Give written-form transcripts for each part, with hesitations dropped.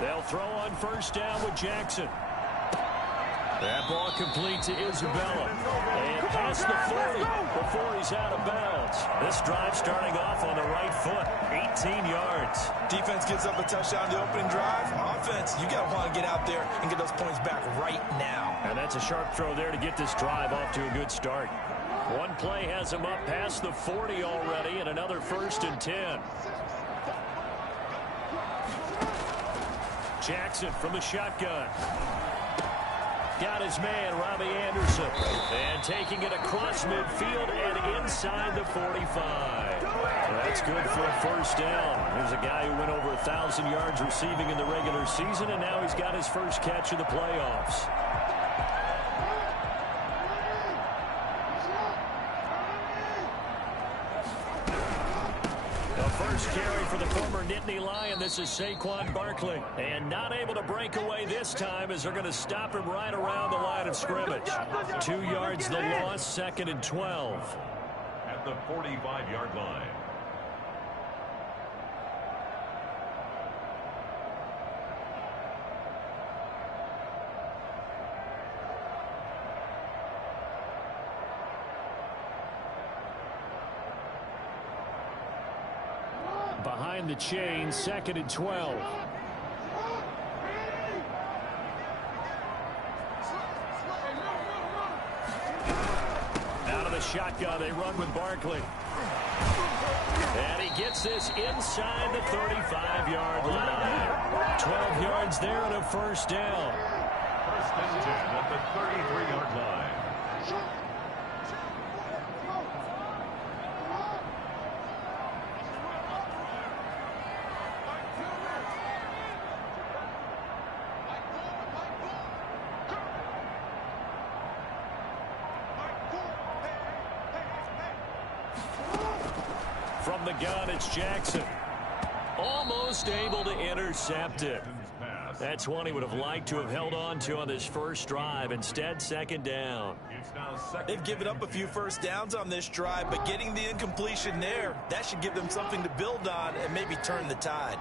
They'll throw on first down with Jackson. That ball complete to Isabella. And past the 30 before he's out of bounds. This drive starting off on the right foot. 18 yards. Defense gives up a touchdown the opening drive. Offense, you got to want to get out there and get those points back right now. And that's a sharp throw there to get this drive off to a good start. One play has him up past the 40 already, and another 1st and 10. Jackson from the shotgun. Got his man, Robbie Anderson. And taking it across midfield and inside the 45. That's good for a first down. Here's a guy who went over 1,000 yards receiving in the regular season, and now he's got his first catch of the playoffs. First carry for the former Nittany Lion. This is Saquon Barkley. And not able to break away this time as they're going to stop him right around the line of scrimmage. 2 yards the loss, 2nd and 12. At the 45-yard line. Behind the chain, 2nd and 12. Out of the shotgun, they run with Barkley. And he gets this inside the 35-yard line. 12 yards there and a first down. 1st and 10 at the 33-yard line. From the gun, it's Jackson. Almost able to intercept it. That's one he would have liked to have held on to on this first drive. Instead, 2nd down. They've given up a few first downs on this drive, but getting the incompletion there, that should give them something to build on and maybe turn the tide.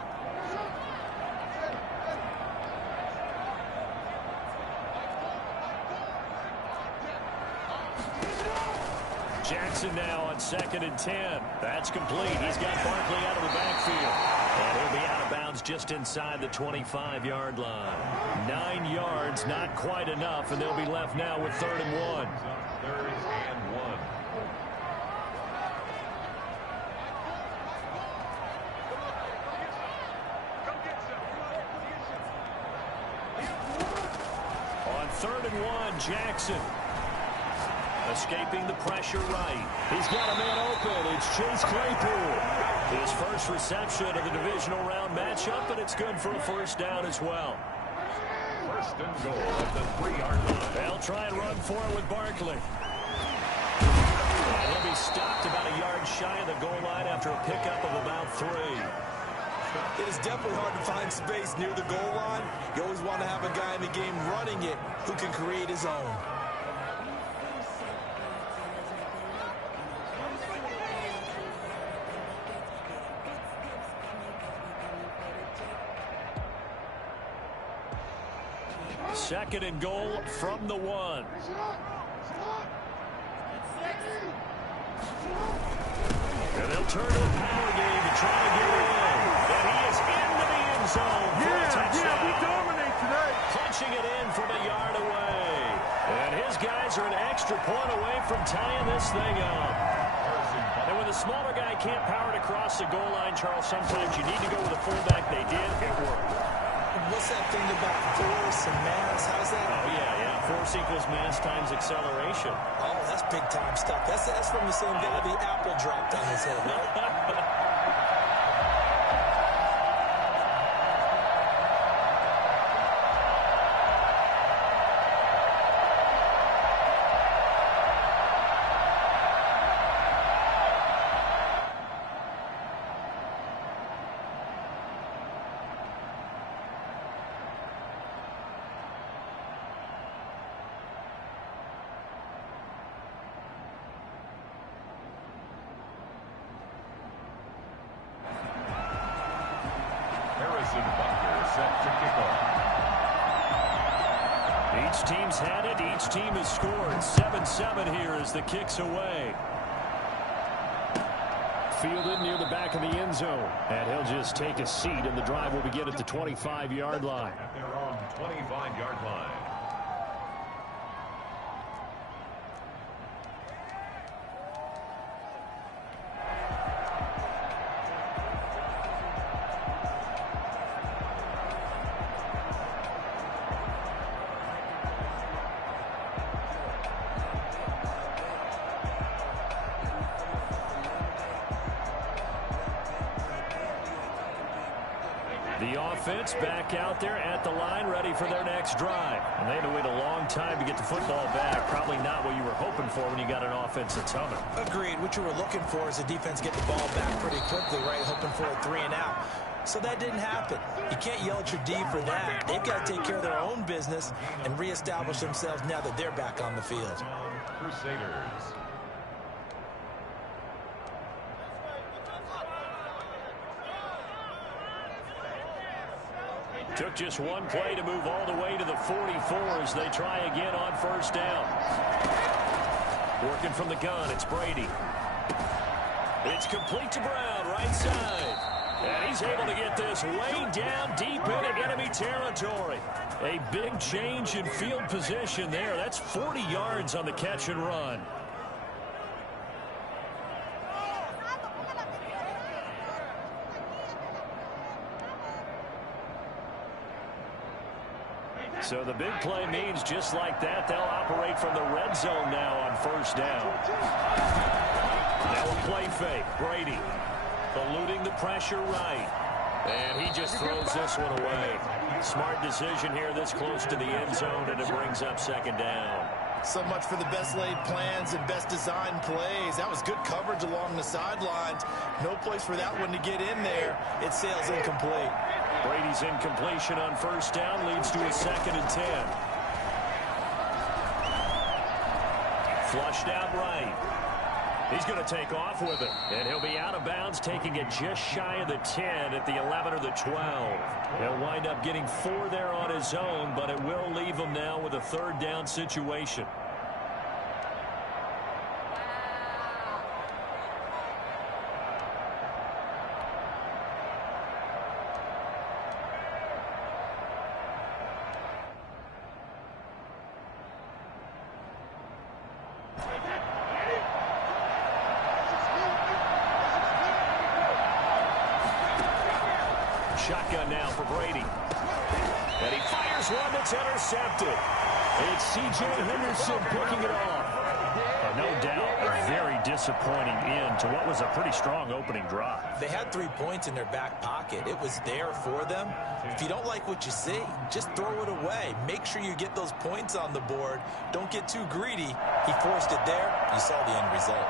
Jackson now on 2nd and 10. That's complete. He's got Barkley out of the backfield. And he'll be out of bounds just inside the 25-yard line. 9 yards, not quite enough, and they'll be left now with 3rd and 1. 3rd and 1. On 3rd and 1, Jackson. Escaping the pressure right. He's got a man open. It's Chase Claypool. His first reception of the divisional round matchup, and it's good for a first down as well. 1st and goal at the 3-yard line. They'll try and run for it with Barkley. And he'll be stopped about a yard shy of the goal line after a pickup of about 3. It is definitely hard to find space near the goal line. You always want to have a guy in the game running it who can create his own. Second and goal from the 1. And they'll turn to a power game to try to get in. And he is into the end zone for a touchdown. We dominate today. Punching it in from a yard away. And his guys are an extra point away from tying this thing up. And when the smaller guy can't power it across the goal line, Charles, sometimes you need to go with a fullback. They did. It worked. What's that thing about force and mass? How's that? Oh, yeah. Force equals mass times acceleration. Oh, that's big-time stuff. That's from the same guy the apple dropped on his head, right? set to kick off. Each team's had it. Each team has scored. 7-7 here as the kick's away. Fielded near the back of the end zone. And he'll just take a seat, and the drive will begin at the 25-yard line. At their own 25-yard line. The offense back out there at the line, ready for their next drive. And they had to wait a long time to get the football back. Probably not what you were hoping for when you got an offense that's humming. Agreed. What you were looking for is the defense get the ball back pretty quickly, right? Hoping for a 3-and-out. So that didn't happen. You can't yell at your D for that. They've got to take care of their own business and reestablish themselves now that they're back on the field. Crusaders. Took just one play to move all the way to the 44 as they try again on first down. Working from the gun, it's Brady. It's complete to Brown, right side. And he's able to get this way down deep into enemy territory. A big change in field position there. That's 40 yards on the catch and run. So the big play means just like that, they'll operate from the red zone now on first down. Now a play fake. Brady eluding the pressure right. And he just throws this one away. Smart decision here this close to the end zone, and it brings up second down. So much for the best laid plans and best designed plays. That was good coverage along the sidelines. No place for that one to get in there. It sails incomplete. Brady's incompletion on first down leads to a 2nd and 10. Flushed out right. He's going to take off with it. And he'll be out of bounds, taking it just shy of the 10 at the 11 or the 12. He'll wind up getting 4 there on his own, but it will leave him now with a 3rd down situation. Shotgun now for Brady. And he fires one that's intercepted. It's C.J. Henderson picking it off. No doubt a very disappointing end to what was a pretty strong opening drive. They had 3 points in their back pocket. It was there for them. If you don't like what you see, just throw it away. Make sure you get those points on the board. Don't get too greedy. He forced it there. You saw the end result.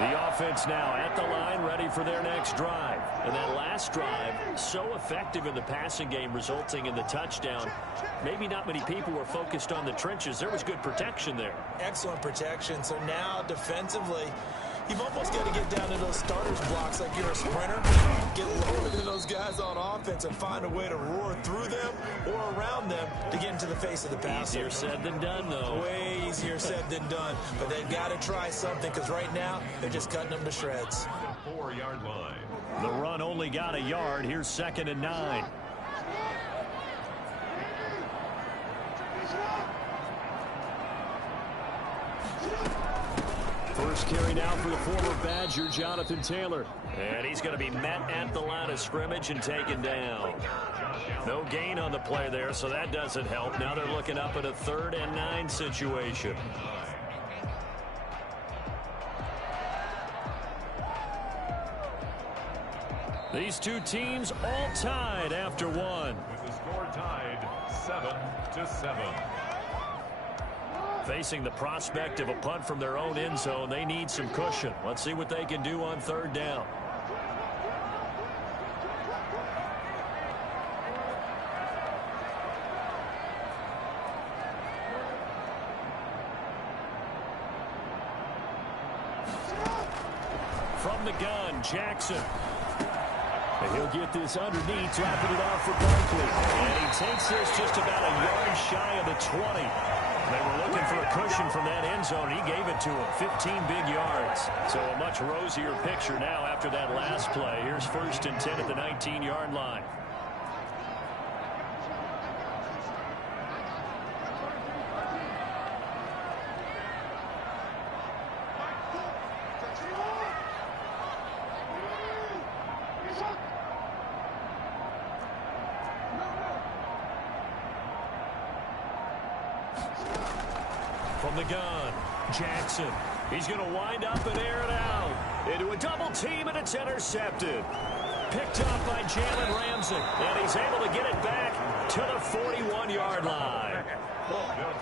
The offense now at the line, ready for their next drive. And that last drive, so effective in the passing game, resulting in the touchdown. Maybe not many people were focused on the trenches. There was good protection there. Excellent protection. So now defensively, you've almost got to get down to those starters blocks like you're a sprinter. Get lower than those guys on offense and find a way to roar through them or around them to get into the face of the passer. Easier said than done, though. Way easier said than done. But they've got to try something because right now they're just cutting them to shreds. 4-yard line. The run only got a yard. Here's 2nd and 9. First carry now for the former Badger, Jonathan Taylor. And he's going to be met at the line of scrimmage and taken down. No gain on the play there, so that doesn't help. Now they're looking up at a 3rd and 9 situation. These two teams all tied after one. With the score tied 7-7. Facing the prospect of a punt from their own end zone, they need some cushion. Let's see what they can do on 3rd down. From the gun, Jackson. And he'll get this underneath, dropping it off for Barkley. And he takes this just about a yard shy of the 20. They were looking for a cushion from that end zone. He gave it to him, 15 big yards. So a much rosier picture now after that last play. Here's 1st and 10 at the 19-yard line. From the gun, Jackson. He's going to wind up and air it out. Into a double team, and it's intercepted. Picked up by Jalen Ramsey, and he's able to get it back to the 41-yard line.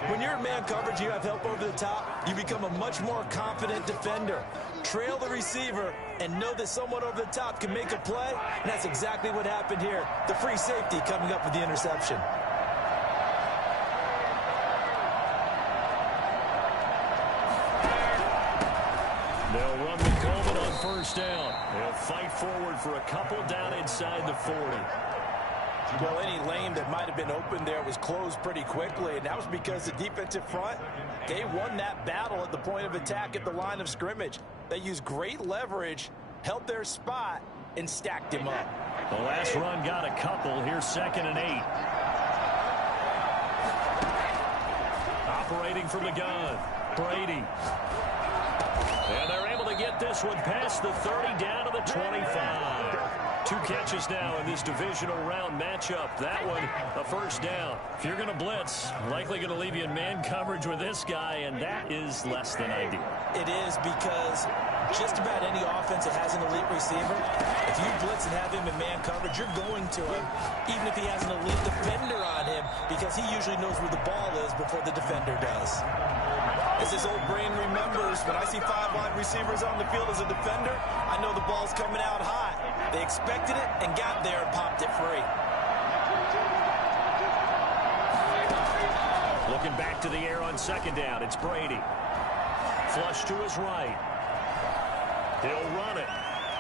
When you're in man coverage, you have help over the top, you become a much more confident defender. Trail the receiver and know that someone over the top can make a play, and that's exactly what happened here. The free safety coming up with the interception. They'll run with Coleman on 1st down. They'll fight forward for a couple down inside the 40. Well, any lane that might have been open there was closed pretty quickly, and that was because the defensive front, they won that battle at the point of attack at the line of scrimmage. They used great leverage, held their spot, and stacked him up. The last run got a couple. Here's 2nd and 8. Operating from the gun, Brady. And they're able to get this one past the 30 down to the 25. 2 catches now in this divisional round matchup. That one, a 1st down. If you're going to blitz, likely going to leave you in man coverage with this guy, and that is less than ideal. It is, because just about any offense that has an elite receiver, if you blitz and have him in man coverage, you're going to him, even if he has an elite defender on him, because he usually knows where the ball is before the defender does. As his old brain remembers, when I see 5 wide receivers on the field as a defender, I know the ball's coming out hot. They expected it and got there and popped it free. Looking back to the air on 2nd down, it's Brady. Flush to his right. He'll run it.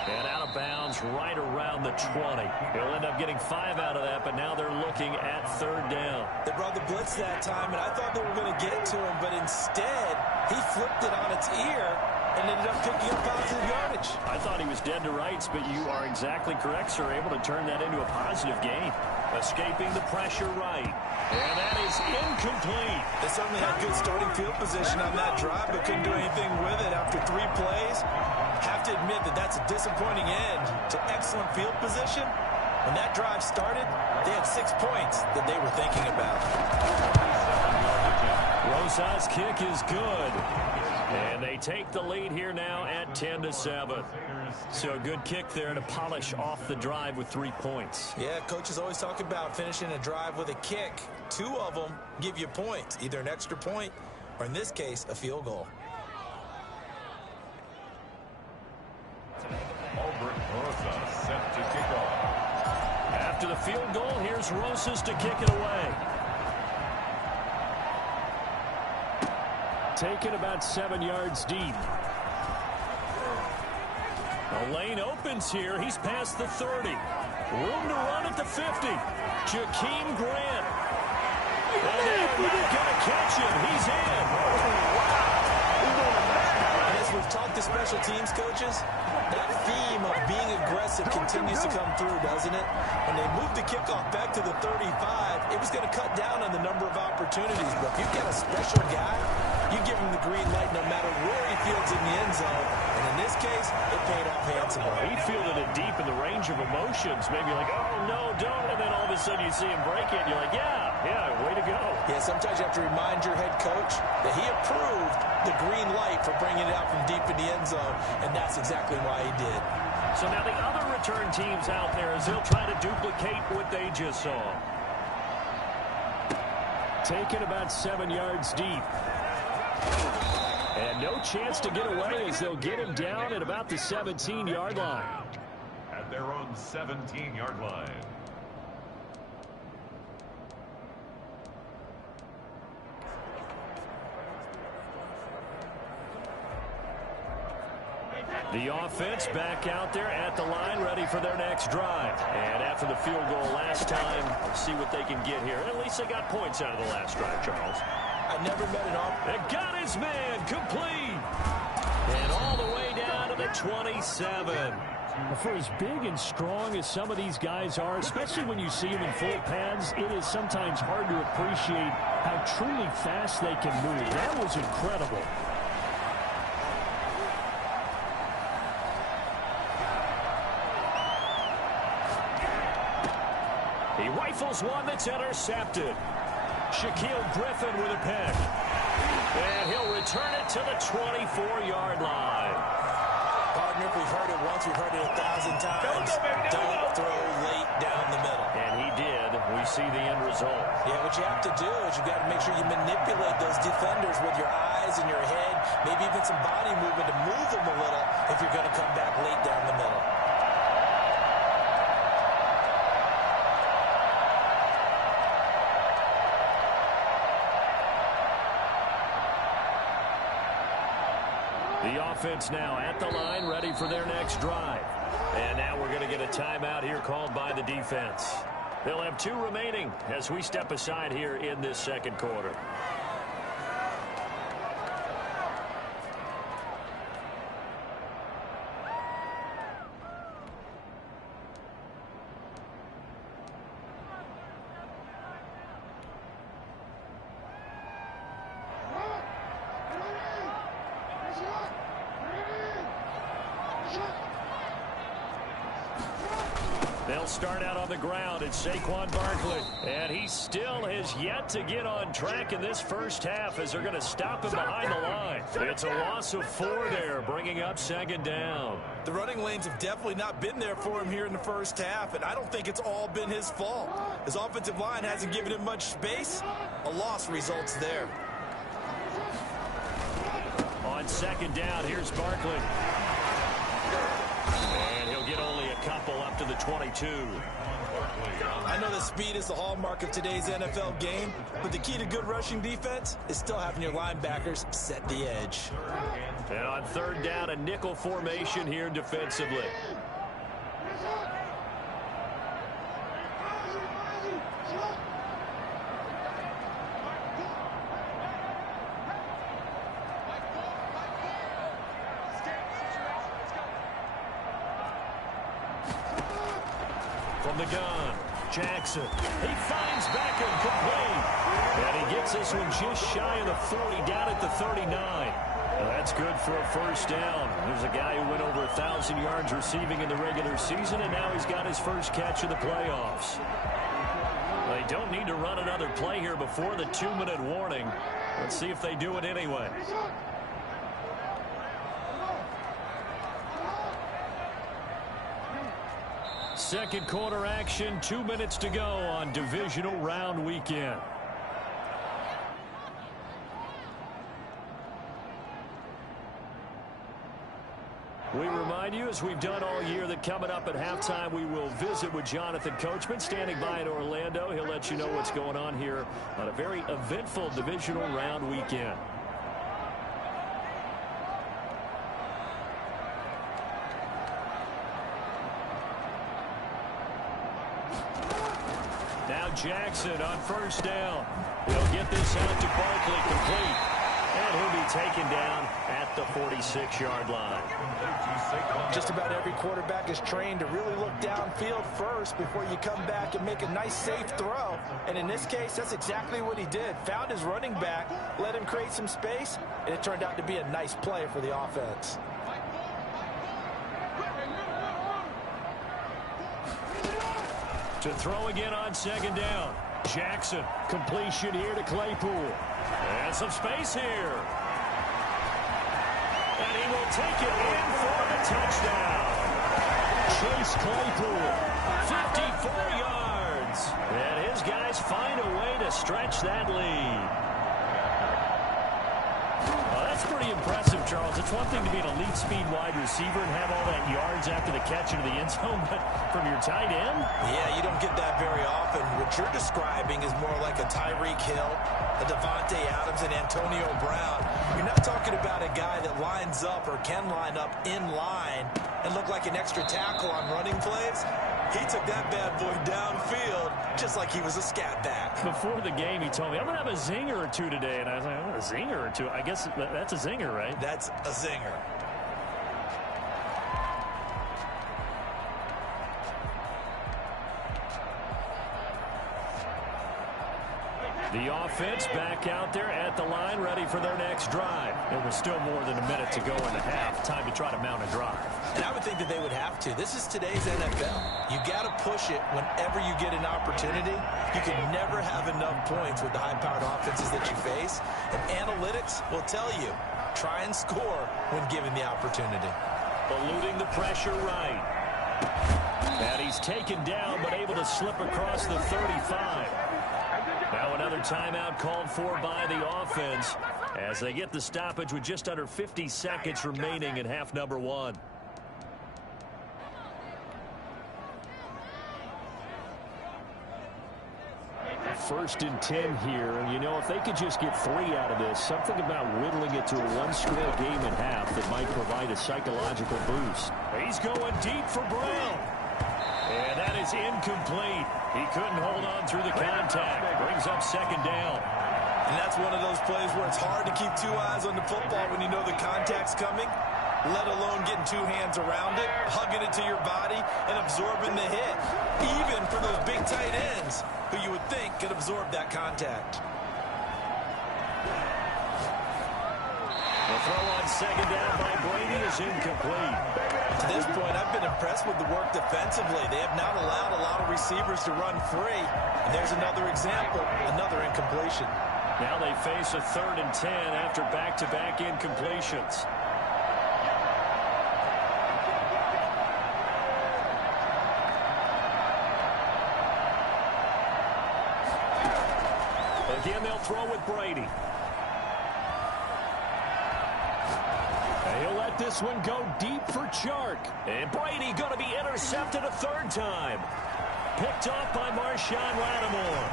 And out of bounds right around the 20. He'll end up getting 5 out of that, but now they're looking at 3rd down. They brought the blitz that time, and I thought they were going to get to him, but instead, he flipped it on its ear and ended up picking up positive yardage. I thought he was dead to rights, but you are exactly correct, sir. Able to turn that into a positive gain. Escaping the pressure right. And that is incomplete. They certainly had good starting field position on that drive, but couldn't do anything with it after 3 plays. Have to admit that that's a disappointing end to excellent field position. When that drive started, they had 6 points that they were thinking about. Rosa's kick is good. And they take the lead here now at 10-7. So a good kick there to polish off the drive with 3 points. Yeah, coaches always talk about finishing a drive with a kick. 2 of them give you points, either an extra point or, in this case, a field goal. Set to kick off. After the field goal, here's Rosas to kick it away. Taken about 7 yards deep. The lane opens here. He's past the 30. Room to run at the 50. Jakeem Grant. And they're not going to catch him. He's in. And as we've talked to special teams coaches, that theme of being aggressive continues to come through, doesn't it? When they moved the kickoff back to the 35, it was going to cut down on the number of opportunities. But if you've got a special guy, you give him the green light no matter where he fields in the end zone. And in this case, it paid off handsomely. He fielded it deep in the range of emotions. Maybe like, oh, no, don't. And then all of a sudden you see him break it, and you're like, yeah, way to go. Yeah, sometimes you have to remind your head coach that he approved the green light for bringing it out from deep in the end zone, and that's exactly why he did. So now the other return teams out there as they'll try to duplicate what they just saw. Taken about 7 yards deep. And no chance to get away as they'll get him down at about the 17-yard line. At their own 17-yard line. The offense back out there at the line, ready for their next drive. And after the field goal last time, let's see what they can get here. At least they got points out of the last drive, Charles. I never met an offense. It got his man complete. And all the way down to the 27. For as big and strong as some of these guys are, especially when you see them in full pads, it is sometimes hard to appreciate how truly fast they can move. That was incredible. He rifles one that's intercepted. Shaquille Griffin with a pick. And he'll return it to the 24-yard line. Partner, if we've heard it once, we've heard it 1,000 times. Don't throw late down the middle. And he did. We see the end result. Yeah, what you have to do is you've got to make sure you manipulate those defenders with your eyes and your head, maybe even some body movement to move them a little if you're going to come back late down the middle. The offense now at the line, ready for their next drive. And now we're going to get a timeout here called by the defense. They'll have 2 remaining as we step aside here in this second quarter. They'll start out on the ground. It's Saquon Barkley. And he still has yet to get on track in this first half as they're going to stop him behind the line. It's a loss of 4 there, bringing up second down. The running lanes have definitely not been there for him here in the first half, and I don't think it's all been his fault. His offensive line hasn't given him much space. A loss results there. On second down, here's Barkley. And he'll get only a couple up to the 22. I know that speed is the hallmark of today's NFL game, but the key to good rushing defense is still having your linebackers set the edge. And on third down, a nickel formation here defensively. From the gun, Jackson. He finds Beckham complete. And he gets this one just shy of the 40, down at the 39. Well, that's good for a first down. There's a guy who went over 1,000 yards receiving in the regular season, and now he's got his first catch in the playoffs. They don't need to run another play here before the 2-minute warning. Let's see if they do it anyway. Second quarter action, 2 minutes to go on divisional round weekend. We remind you, as we've done all year, that coming up at halftime, we will visit with Jonathan Coachman, standing by in Orlando. He'll let you know what's going on here on a very eventful divisional round weekend. Now Jackson on first down. He'll get this out to Barkley, complete. And he'll be taken down at the 46-yard line. Just about every quarterback is trained to really look downfield first before you come back and make a nice, safe throw. And in this case, that's exactly what he did. Found his running back, let him create some space, and it turned out to be a nice play for the offense. To throw again on second down. Jackson, completion here to Claypool. And some space here. And he will take it in for the touchdown. Chase Claypool, 54 yards. And his guys find a way to stretch that lead. Well, that's pretty impressive, Charles. It's one thing to be an elite speed wide receiver and have all that yards after the catch into the end zone, but from your tight end? Yeah, you don't get that very often. What you're describing is more like a Tyreek Hill, a Devontae Adams, and Antonio Brown. You're not talking about a guy that lines up or can line up in line and look like an extra tackle on running plays. He took that bad boy downfield just like he was a scat back. Before the game, he told me, I'm going to have a zinger or two today. And I was like, oh, a zinger or two? I guess that's a zinger, right? That's a zinger. The offense back out there at the line, ready for their next drive. There was still more than a minute to go in the half. Time to try to mount a drive. And I would think that they would have to. This is today's NFL. You got to push it whenever you get an opportunity. You can never have enough points with the high-powered offenses that you face. And analytics will tell you, try and score when given the opportunity. Eluding the pressure right. And he's taken down, but able to slip across the 35. Now another timeout called for by the offense as they get the stoppage with just under 50 seconds remaining in half number one. First and 10 here, and you know, if they could just get 3 out of this, something about whittling it to a one-score game at half that might provide a psychological boost. He's going deep for Brown. And that is incomplete. He couldn't hold on through the contact. Brings up second down. And that's one of those plays where it's hard to keep 2 eyes on the football when you know the contact's coming, let alone getting 2 hands around it, hugging it to your body, and absorbing the hit. Even for those big tight ends who you would think could absorb that contact. The throw on second down by Brady is incomplete. To this point, I've been impressed with the work defensively. They have not allowed a lot of receivers to run free. And there's another example, another incompletion. Now they face a 3rd and 10 after back-to-back incompletions. Again, they'll throw with Brady. He'll let this one go deep for Chark. And Brady going to be intercepted a 3rd time. Picked off by Marshawn Lattimore.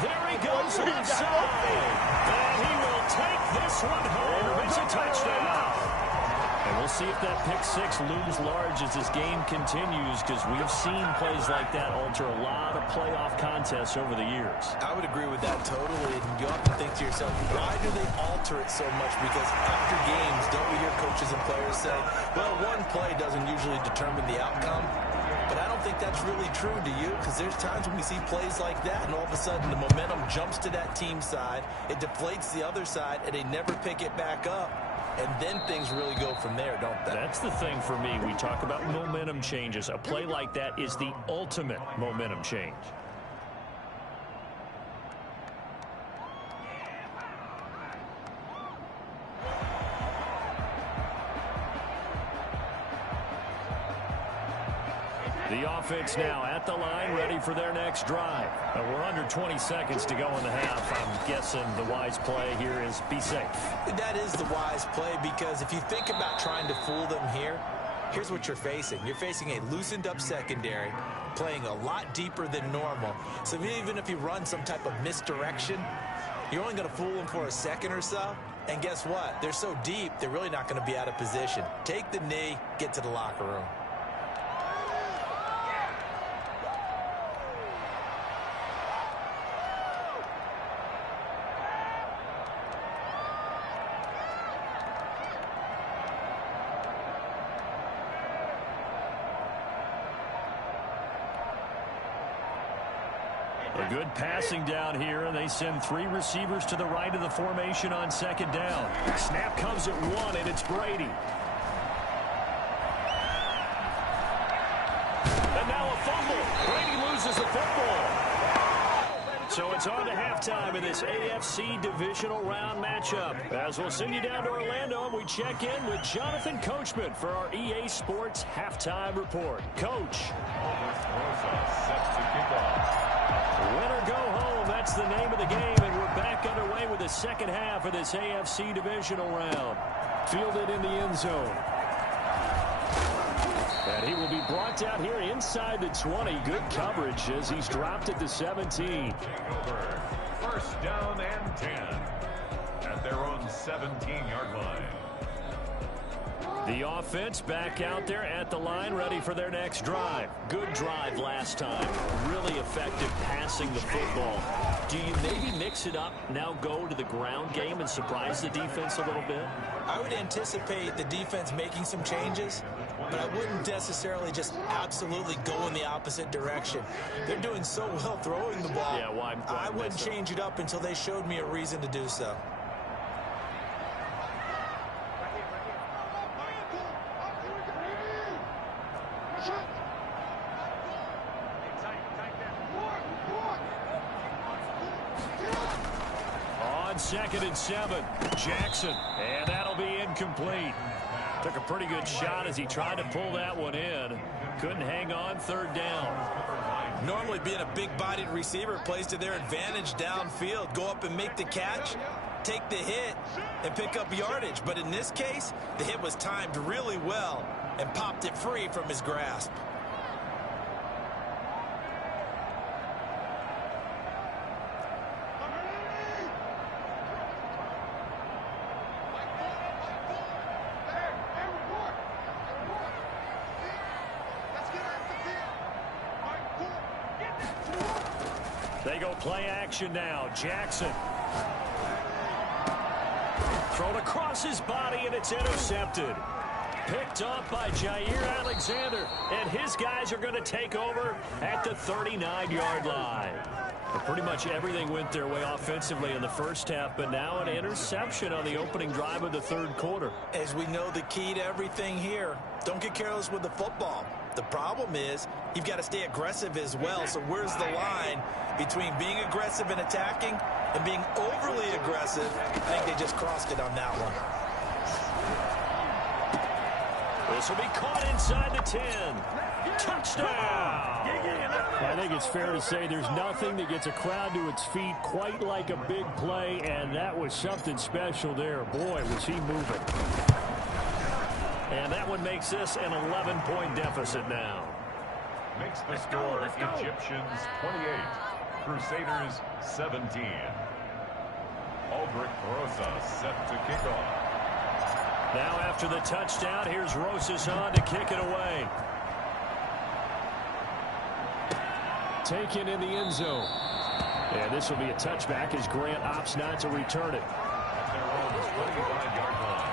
There he goes left side. And he will take this one home. It's a touchdown. And we'll see if that pick 6 looms large as this game continues, because we've seen plays like that alter a lot of playoff contests over the years. I would agree with that totally. And you often think to yourself, why do they alter it so much? Because after games, don't we hear coaches and players say, well, one play doesn't usually determine the outcome. But I don't think that's really true, do you? Because there's times when we see plays like that, and all of a sudden the momentum jumps to that team side. It deflates the other side, and they never pick it back up. And then things really go from there, don't they? That's the thing for me. We talk about momentum changes. A play like that is the ultimate momentum change. The offense now at the line, ready for their next drive. We're under 20 seconds to go in the half. I'm guessing the wise play here is be safe. That is the wise play, because if you think about trying to fool them here, here's what you're facing. You're facing a loosened up secondary, playing a lot deeper than normal. So even if you run some type of misdirection, you're only going to fool them for a second or so. And guess what? They're so deep, they're really not going to be out of position. Take the knee, get to the locker room. A good passing down here, and they send 3 receivers to the right of the formation on second down. Snap comes at 1, and it's Brady. And now a fumble. Brady loses the football. So it's on to halftime in this AFC divisional round matchup. As we'll send you down to Orlando, and we check in with Jonathan Coachman for our EA Sports Halftime Report. Coach. Set to kick off. Win or go home, that's the name of the game, and we're back underway with the second half of this AFC divisional round. Fielded in the end zone. And he will be brought down here inside the 20. Good coverage as he's dropped at the 17. Over. First down and 10 at their own 17-yard line. The offense back out there at the line, ready for their next drive. Good drive last time. Really effective passing the football. Do you maybe mix it up, now go to the ground game and surprise the defense a little bit? I would anticipate the defense making some changes, but I wouldn't necessarily just absolutely go in the opposite direction. They're doing so well throwing the ball. Yeah, why I wouldn't change it up until they showed me a reason to do so. On 2nd and 7, Jackson, and that'll be incomplete. Took a pretty good shot as he tried to pull that one in. Couldn't hang on, 3rd down. Normally being a big-bodied receiver plays to their advantage downfield. Go up and make the catch, take the hit, and pick up yardage. But in this case, the hit was timed really well and popped it free from his grasp. They go play action now. Jackson. Thrown across his body, and it's intercepted. Picked off by Jair Alexander, and his guys are going to take over at the 39-yard line. Pretty much everything went their way offensively in the first half, but now an interception on the opening drive of the 3rd quarter. As we know, the key to everything here, don't get careless with the football. The problem is you've got to stay aggressive as well. So where's the line between being aggressive and attacking and being overly aggressive? I think they just crossed it on that one. This will be caught inside the 10. Touchdown! I think it's fair to say there's nothing that gets a crowd to its feet quite like a big play, and that was something special there. Boy, was he moving. And that one makes this an 11-point deficit now. Makes the score Egyptians 28, Crusaders 17. Aldrich Rosas set to kick off. Now after the touchdown, here's Rosas on to kick it away. Taken in the end zone. And this will be a touchback as Grant opts not to return it. At their own 25-yard line.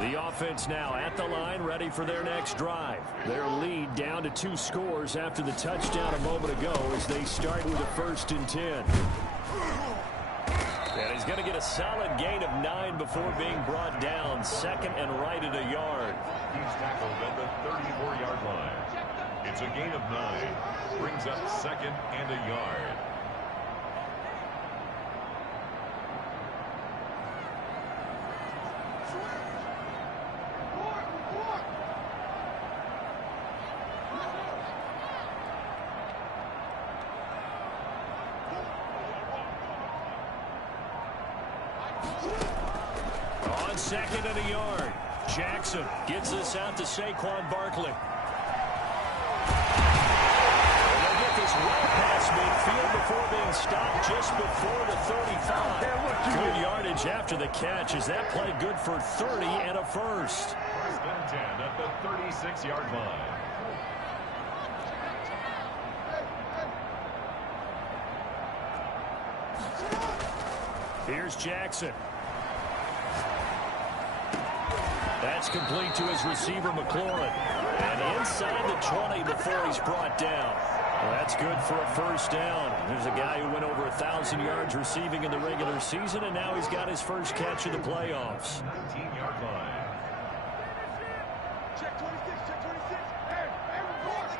The offense now at the line, ready for their next drive. Their lead down to 2 scores after the touchdown a moment ago as they start with a 1st and 10. And he's going to get a solid gain of 9 before being brought down. 2nd and right at a yard. He's tackled at the 34-yard line. It's a gain of 9. Brings up 2nd and a yard. On 2nd and a yard, Jackson gets this out to Saquon Barkley. They'll get this well past midfield before being stopped just before the 35. Good yardage after the catch. Is that play good for 30 and a 1st? 1st and 10 at the 36-yard line. Here's Jackson. That's complete to his receiver, McLaurin. And inside the 20 before he's brought down. Well, that's good for a 1st down. There's a guy who went over 1,000 yards receiving in the regular season, and now he's got his first catch of the playoffs. 19-yard line. Check 26, check 26. Hey, report.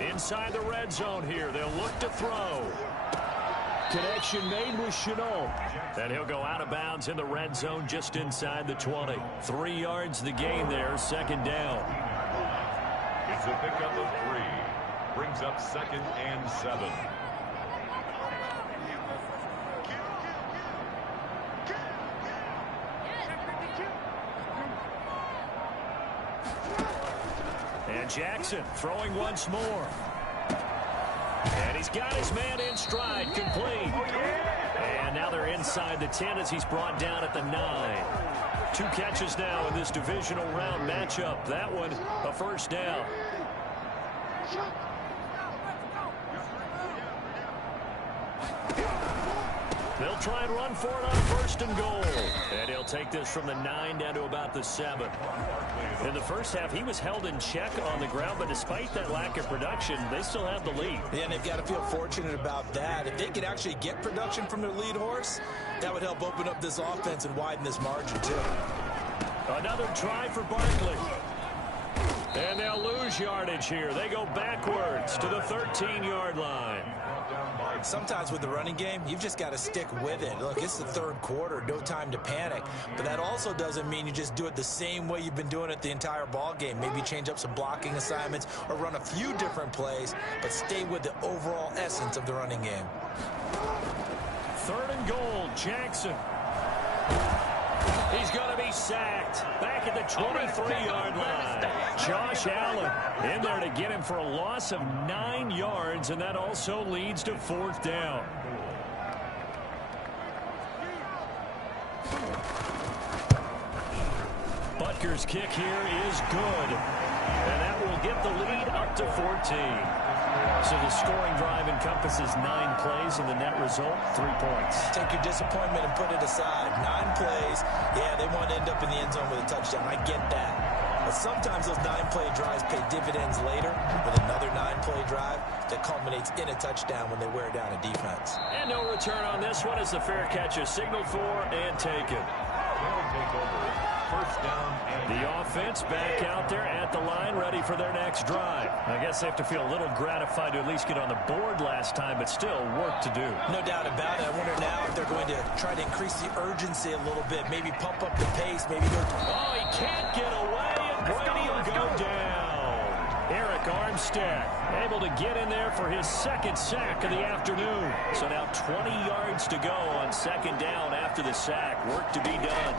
Inside the red zone here. They'll look to throw. Connection made with Chenault. And he'll go out of bounds in the red zone just inside the 20. 3 yards the gain there, second down. It's a pickup of 3. Brings up 2nd and 7. And Jackson throwing once more. And he's got his man in stride, complete. And now they're inside the 10 as he's brought down at the 9. 2 catches now in this divisional round matchup. That one, a first down. They'll try and run for it on 1st and goal. And he'll take this from the 9 down to about the 7. In the first half, he was held in check on the ground, but despite that lack of production, they still have the lead. Yeah, and they've got to feel fortunate about that. If they could actually get production from their lead horse, that would help open up this offense and widen this margin, too. Another try for Barkley. And they'll lose yardage here. They go backwards to the 13-yard line. Sometimes with the running game, you've just got to stick with it. Look, it's the 3rd quarter, no time to panic. But that also doesn't mean you just do it the same way you've been doing it the entire ball game. Maybe change up some blocking assignments or run a few different plays, but stay with the overall essence of the running game. 3rd and goal, Jackson. He's going to be sacked back at the 23-yard line. Josh Allen in there to get him for a loss of 9 yards, and that also leads to 4th down. Butker's kick here is good, and that will get the lead up to 14. So the scoring drive encompasses 9 plays, and the net result, 3 points. Take your disappointment and put it aside. 9 plays. Yeah, they want to end up in the end zone with a touchdown. I get that. But sometimes those 9-play drives pay dividends later with another 9-play drive that culminates in a touchdown when they wear down a defense. And no return on this one as the fair catch is signaled for and taken. They'll take over. 1st down. The offense back out there at the line, ready for their next drive. I guess they have to feel a little gratified to at least get on the board last time, but still work to do. No doubt about it. I wonder now if they're going to try to increase the urgency a little bit, maybe pump up the pace, maybe go... Oh, he can't get away, and Brady will go down. Eric Armstead able to get in there for his 2nd sack of the afternoon. So now 20 yards to go on 2nd down after the sack. Work to be done.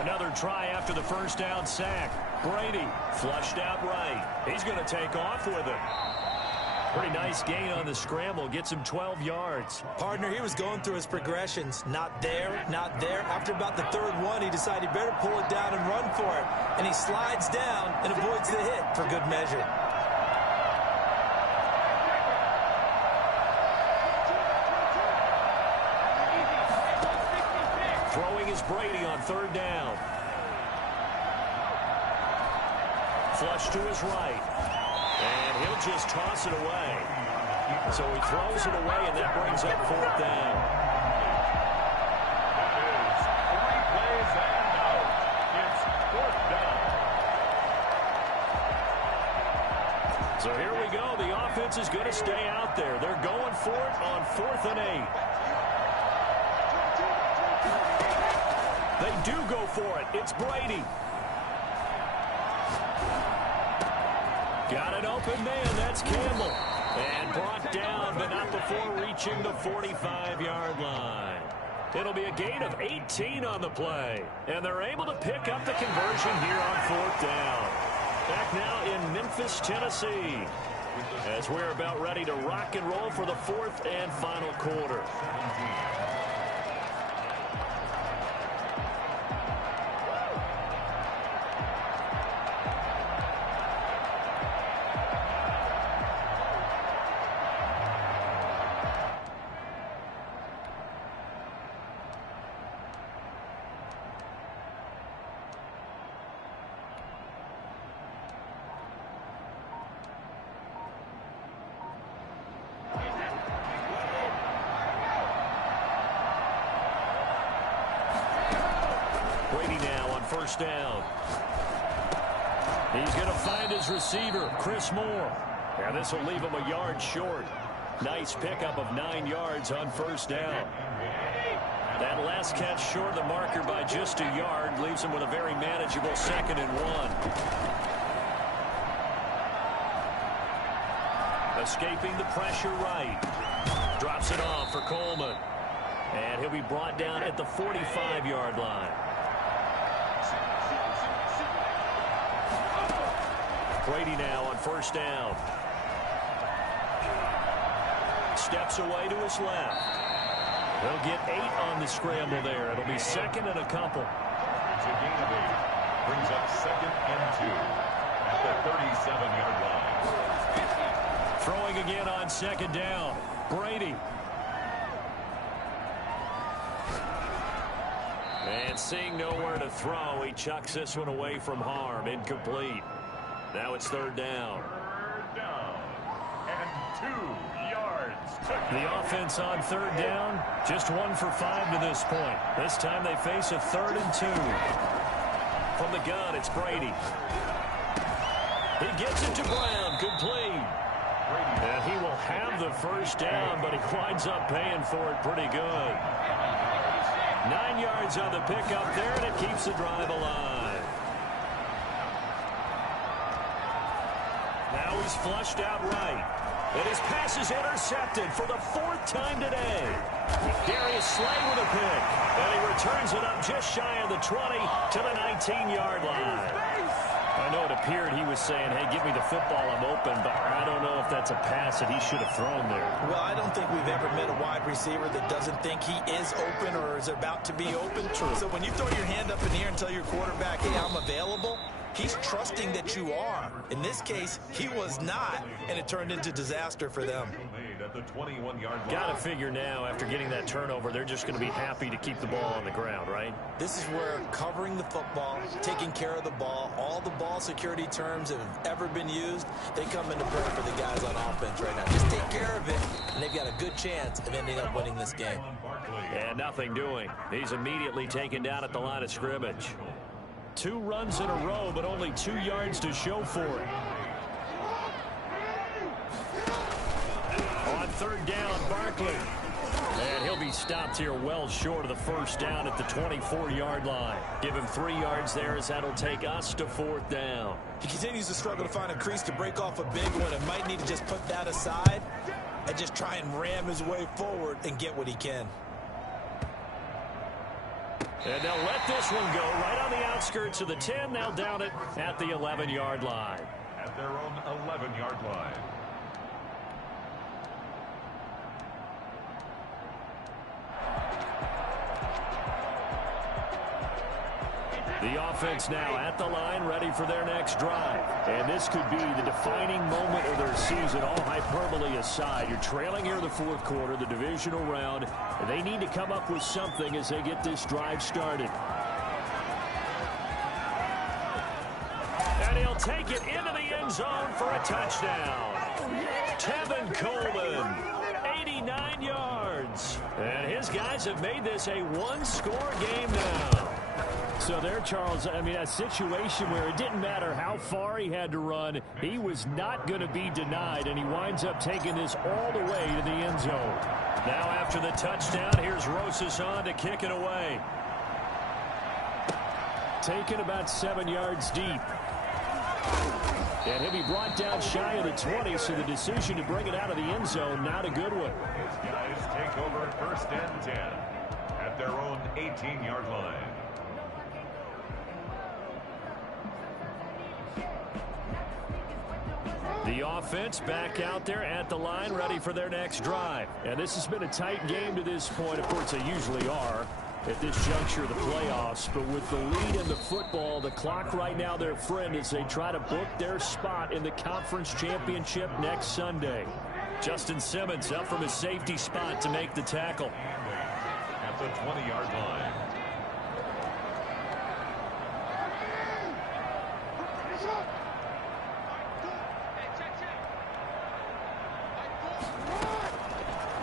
Another try after the 1st down sack. Brady flushed out right. He's going to take off with it. Pretty nice gain on the scramble. Gets him 12 yards. Partner, he was going through his progressions. Not there, not there. After about the 3rd one, he decided he better pull it down and run for it. And he slides down and avoids the hit for good measure. Throwing is Brady on 3rd down. Flush to his right. And he'll just toss it away. So he throws it away, and that brings up 4th down. That is 3 plays and out. It's 4th down. So here we go. The offense is going to stay out there. They're going for it on 4th and 8. They do go for it. It's Brady. Got an open man. That's Campbell. And brought down, but not before reaching the 45-yard line. It'll be a gain of 18 on the play. And they're able to pick up the conversion here on 4th down. Back now in Memphis, Tennessee, as we're about ready to rock and roll for the 4th and final quarter. Brady now on 1st down. He's going to find his receiver, Chris Moore. And this will leave him a yard short. Nice pickup of 9 yards on first down. That last catch short of the marker by just a yard leaves him with a very manageable 2nd and 1. Escaping the pressure right. Drops it off for Coleman. And he'll be brought down at the 45-yard line. Brady now on first down. Steps away to his left. He'll get 8 on the scramble there. It'll be 2nd and a couple. It's a gain of 8. Brings up 2nd and 2 at the 37-yard line. Throwing again on 2nd down. Brady. And seeing nowhere to throw, he chucks this one away from harm. Incomplete. Now it's 3rd down. 3rd down and 2 yards. The offense on 3rd down, just 1 for 5 to this point. This time they face a 3rd and 2. From the gun, it's Brady. He gets it to Brown, complete. And he will have the first down, but he winds up paying for it pretty good. 9 yards on the pickup there, and it keeps the drive alive. Now he's flushed out right. And his pass is intercepted for the 4th time today. Darius Slay with a pick. And he returns it up just shy of the 20 to the 19-yard line. I know it appeared he was saying, hey, give me the football, I'm open, but I don't know if that's a pass that he should have thrown there. Well, I don't think we've ever met a wide receiver that doesn't think he is open or is about to be open. True. So when you throw your hand up in the air and tell your quarterback, hey, I'm available, he's trusting that you are. In this case, he was not, and it turned into disaster for them. At the 21-yard line. Got to figure now, after getting that turnover, they're just going to be happy to keep the ball on the ground, right? This is where covering the football, taking care of the ball, all the ball security terms that have ever been used, they come into play for the guys on offense right now. Just take care of it, and they've got a good chance of ending up winning this game. And nothing doing. He's immediately taken down at the line of scrimmage. 2 runs in a row, but only 2 yards to show for it. On 3rd down, Barkley. And he'll be stopped here well short of the first down at the 24-yard line. Give him 3 yards there as that'll take us to 4th down. He continues to struggle to find a crease to break off a big one and might need to just put that aside and just try and ram his way forward and get what he can. And they'll let this one go right on the outskirts of the 10. They'll down it at the 11-yard line. At their own 11-yard line. The offense now at the line, ready for their next drive. And this could be the defining moment of their season, all hyperbole aside. You're trailing here in the 4th quarter, the divisional round, and they need to come up with something as they get this drive started. And he'll take it into the end zone for a touchdown. Tevin Coleman, 89 yards. And his guys have made this a 1-score game now. So there, Charles, I mean, a situation where it didn't matter how far he had to run, he was not going to be denied, and he winds up taking this all the way to the end zone. Now after the touchdown, here's Rosas on to kick it away. Taken about 7 yards deep. And he'll be brought down shy of the 20, so the decision to bring it out of the end zone, not a good one. These guys take over 1st and 10 at their own 18-yard line. The offense back out there at the line, ready for their next drive. And this has been a tight game to this point. Of course, they usually are at this juncture of the playoffs. But with the lead in the football, the clock right now their friend as they try to book their spot in the conference championship next Sunday. Justin Simmons up from his safety spot to make the tackle. At the 20-yard line.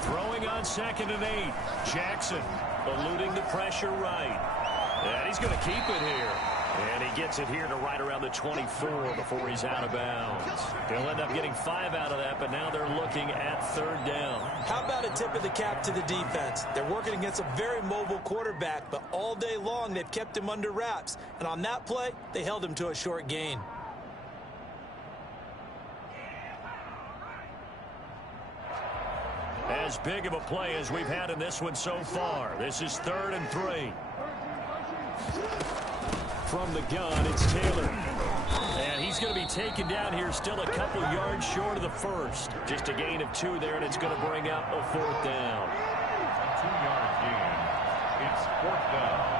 Throwing on 2nd and 8. Jackson eluding the pressure right. And he's going to keep it here. And he gets it here to right around the 24 before he's out of bounds. He'll end up getting 5 out of that, but now they're looking at 3rd down. How about a tip of the cap to the defense? They're working against a very mobile quarterback, but all day long they've kept him under wraps. And on that play, they held him to a short gain. As big of a play as we've had in this one so far. This is 3rd and 3. From the gun, it's Taylor. And he's going to be taken down here, still a couple yards short of the first. Just a gain of 2 there, and it's going to bring up a 4th down. A 2-yard gain. It's 4th down.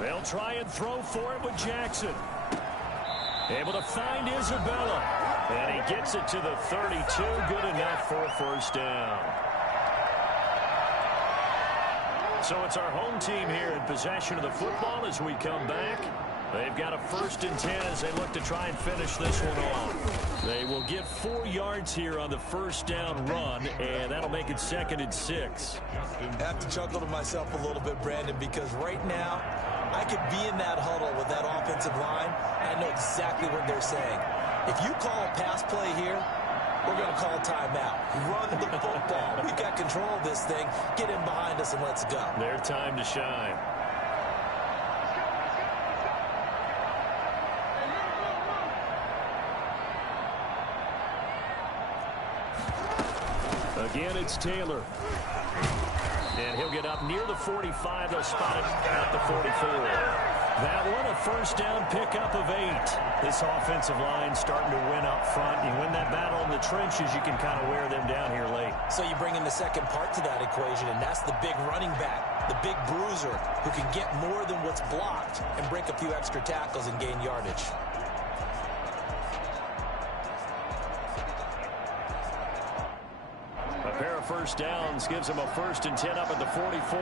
They'll try and throw for it with Jackson. Able to find Isabella. And he gets it to the 32. Good enough for a 1st down. So it's our home team here in possession of the football as we come back. They've got a 1st and 10 as they look to try and finish this one off. They will get 4 yards here on the 1st down run, and that'll make it 2nd and 6. I have to chuckle to myself a little bit, Brandon, because right now I could be in that huddle with that offensive line. I know exactly what they're saying. If you call a pass play here, we're going to call a timeout. Run the football. We've got control of this thing. Get in behind us and let's go. Their time to shine. Again, it's Taylor. And he'll get up near the 45. They'll spot it at the 44. That one, a 1st down pickup of 8. This offensive line starting to win up front. You win that battle in the trenches, you can kind of wear them down here late. So you bring in the second part to that equation, and that's the big running back, the big bruiser, who can get more than what's blocked and break a few extra tackles and gain yardage. A pair of 1st downs gives them a 1st and 10 up at the 44.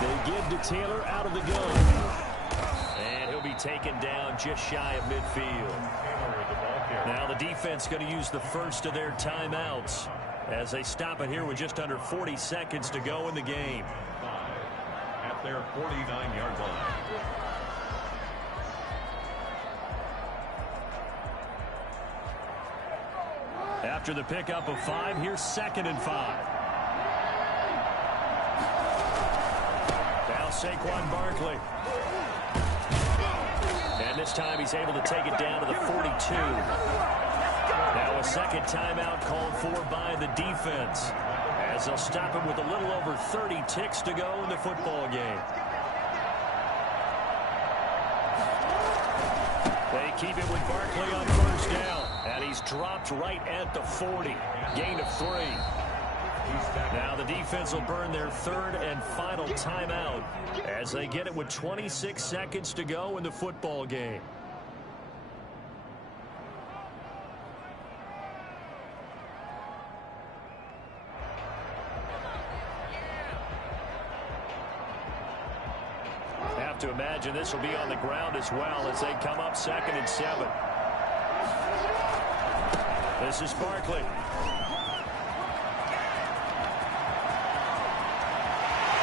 They give to Taylor out of the gun. And he'll be taken down just shy of midfield. Now the defense going to use the first of their timeouts as they stop it here with just under 40 seconds to go in the game. At their 49-yard line. After the pickup of 5, here's 2nd and 5. Now Saquon Barkley. And this time he's able to take it down to the 42. Now a second timeout called for by the defense, as they'll stop him with a little over 30 ticks to go in the football game. They keep it with Barkley on 1st down. And he's dropped right at the 40. Gain of 3. Now the defense will burn their 3rd and final timeout as they get it with 26 seconds to go in the football game. Have to imagine this will be on the ground as well as they come up 2nd and 7. This is Barkley.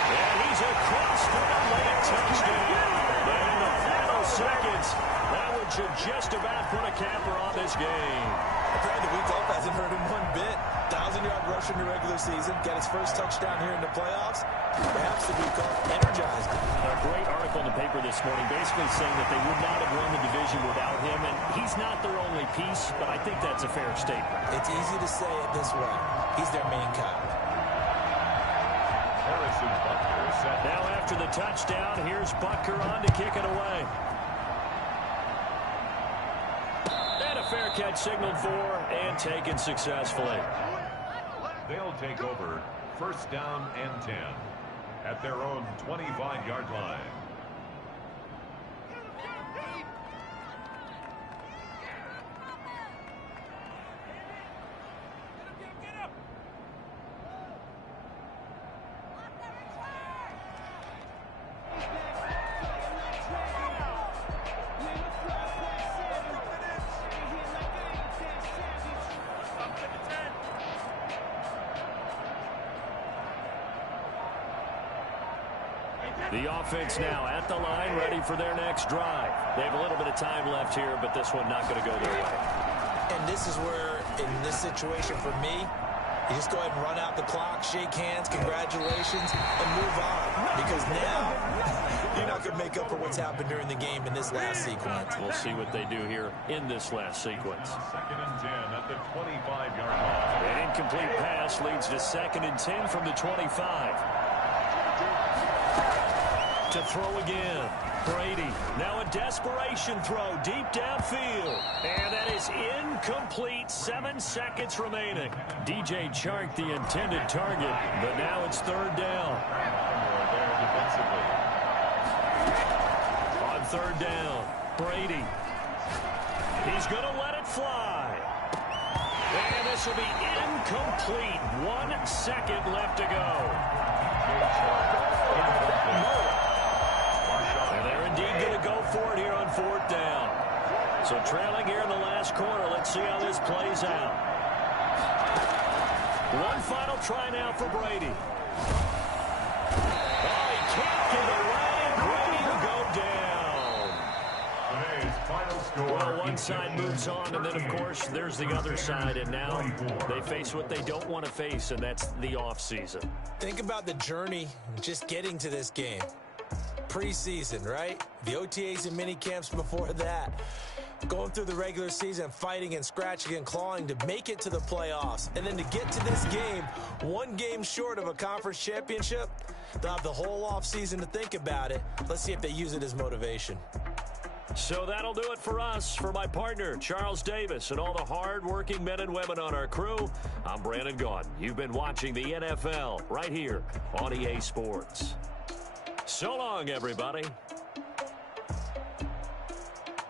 And he's across for a late touchdown. But in the final seconds, that one should just about put a capper on this game. Brandon, the week off hasn't hurt him one bit. 1,000-yard rush in the regular season. Got his first touchdown here in the playoffs. Perhaps the week off energized him. A great article in the paper this morning basically saying that they would not have won the division without him. And he's not their only piece, but I think that's a fair statement. It's easy to say it this way. He's their main guy. Harrison Butker set. Now after the touchdown, here's Butker on to kick it away. And a fair catch signaled for and taken successfully. They'll take over 1st down and 10 at their own 25-yard line. The offense now at the line, ready for their next drive. They have a little bit of time left here, but this one not going to go their way. And this is where, in this situation for me, you just go ahead and run out the clock, shake hands, congratulations, and move on. Because now, you're not going to make up for what's happened during the game in this last sequence. We'll see what they do here in this last sequence. 2nd and 10 at the 25-yard line. An incomplete pass leads to 2nd and 10 from the 25. To throw again. Brady, now a desperation throw deep downfield. And that is incomplete. 7 seconds remaining. DJ Chark, the intended target, but now it's 3rd down. There defensively. On 3rd down, Brady. He's going to let it fly. And this will be incomplete. 1 second left to go. And they're indeed going to go for it here on 4th down. So trailing here in the last quarter. Let's see how this plays out. One final try now for Brady. Oh, he can't get away. Brady will go down. Today's final score. Well, one side moves on, and then, of course, there's the other side. And now they face what they don't want to face, and that's the offseason. Think about the journey just getting to this game. Preseason, right? The OTAs and mini camps before that. Going through the regular season, fighting and scratching and clawing to make it to the playoffs. And then to get to this game, 1 game short of a conference championship, they'll have the whole offseason to think about it. Let's see if they use it as motivation. So that'll do it for us. For my partner, Charles Davis, and all the hard-working men and women on our crew, I'm Brandon Gaudin. You've been watching the NFL right here on EA Sports. So long, everybody.